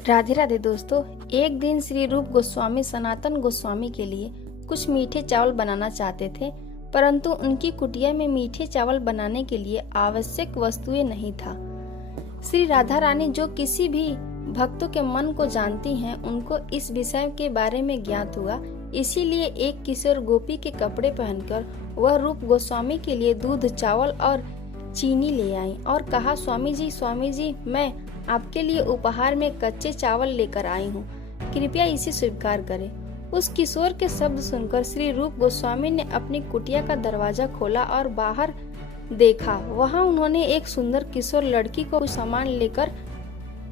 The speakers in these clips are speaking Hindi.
राधे राधे दोस्तों। एक दिन श्री रूप गोस्वामी सनातन गोस्वामी के लिए कुछ मीठे चावल बनाना चाहते थे, परंतु उनकी कुटिया में मीठे चावल बनाने के लिए आवश्यक वस्तुएं नहीं था। श्री राधा रानी जो किसी भी भक्तों के मन को जानती हैं, उनको इस विषय के बारे में ज्ञात हुआ। इसीलिए एक किशोर गोपी के कपड़े पहनकर वह रूप गोस्वामी के लिए दूध, चावल और चीनी ले आई और कहा, स्वामी जी, मैं आपके लिए उपहार में कच्चे चावल लेकर आई हूँ, कृपया इसे स्वीकार करें। उस किशोर के शब्द सुनकर श्री रूप गोस्वामी ने अपनी कुटिया का दरवाजा खोला और बाहर देखा। वहाँ उन्होंने एक सुंदर किशोर लड़की को कुछ सामान लेकर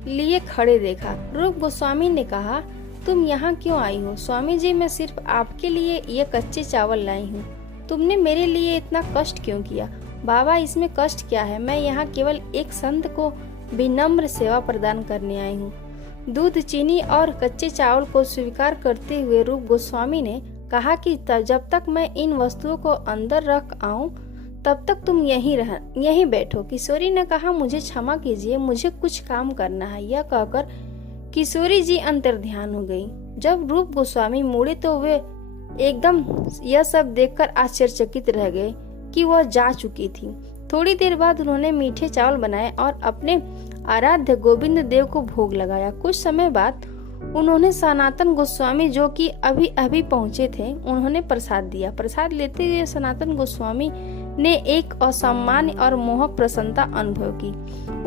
लिए खड़े देखा। रूप गोस्वामी ने कहा, तुम यहाँ क्यों आई हो? स्वामी जी, मैं सिर्फ आपके लिए ये कच्चे चावल लाई हूँ। तुमने मेरे लिए इतना कष्ट क्यों किया? बाबा, इसमें कष्ट क्या है? मैं यहाँ केवल एक संत को विनम्र सेवा प्रदान करने आई हूँ। दूध, चीनी और कच्चे चावल को स्वीकार करते हुए रूप गोस्वामी ने कहा कि जब तक मैं इन वस्तुओं को अंदर रख आऊं, तब तक तुम यहीं बैठो। किशोरी ने कहा, मुझे क्षमा कीजिए, मुझे कुछ काम करना है। यह कहकर किशोरी जी अंतर्ध्यान हो गई। जब रूप गोस्वामी मुड़े तो वे एकदम यह सब देखकर आश्चर्यचकित रह गए कि वह जा चुकी थी। थोड़ी देर बाद उन्होंने मीठे चावल बनाए और अपने आराध्य गोविंद देव को भोग लगाया। कुछ समय बाद उन्होंने सनातन गोस्वामी, जो कि अभी अभी पहुंचे थे, उन्होंने प्रसाद दिया। प्रसाद लेते हुए सनातन गोस्वामी ने एक असामान्य और मोहक प्रसन्नता अनुभव की।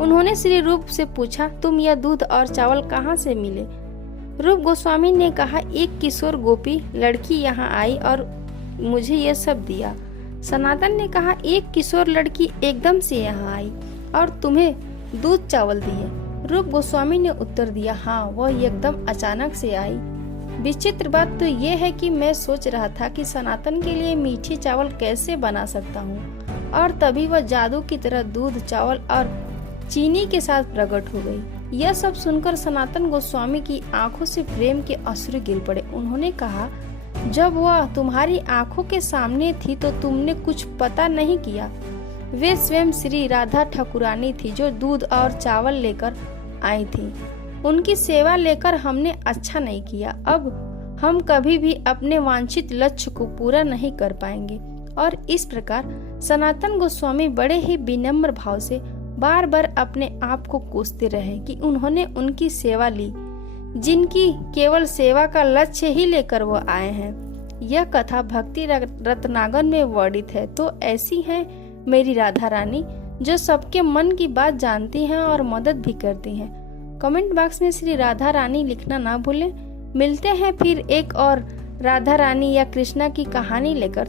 उन्होंने श्री रूप से पूछा, तुम यह दूध और चावल कहाँ से मिले? रूप गोस्वामी ने कहा, एक किशोर गोपी लड़की यहाँ आई और मुझे यह सब दिया। सनातन ने कहा, एक किशोर लड़की एकदम से यहाँ आई और तुम्हें दूध चावल दिए? रूप गोस्वामी ने उत्तर दिया, हाँ, वह एकदम अचानक से आई। विचित्र बात तो ये है कि मैं सोच रहा था कि सनातन के लिए मीठे चावल कैसे बना सकता हूँ, और तभी वह जादू की तरह दूध, चावल और चीनी के साथ प्रकट हो गई। यह सब सुनकर सनातन गोस्वामी की आंखों से प्रेम के अश्रु गिर पड़े। उन्होंने कहा, जब वह तुम्हारी आंखों के सामने थी तो तुमने कुछ पता नहीं किया? वे स्वयं श्री राधा ठाकुरानी थी जो दूध और चावल लेकर आई थी। उनकी सेवा लेकर हमने अच्छा नहीं किया। अब हम कभी भी अपने वांछित लक्ष्य को पूरा नहीं कर पाएंगे। और इस प्रकार सनातन गोस्वामी बड़े ही विनम्र भाव से बार बार अपने आप को कोसते रहे कि उन्होंने उनकी सेवा ली, जिनकी केवल सेवा का लक्ष्य ही लेकर वो आए हैं। यह कथा भक्ति रत्नागर में वर्णित है। तो ऐसी है मेरी राधा रानी, जो सबके मन की बात जानती हैं और मदद भी करती हैं। कमेंट बॉक्स में श्री राधा रानी लिखना ना भूलें। मिलते हैं फिर एक और राधा रानी या कृष्णा की कहानी लेकर।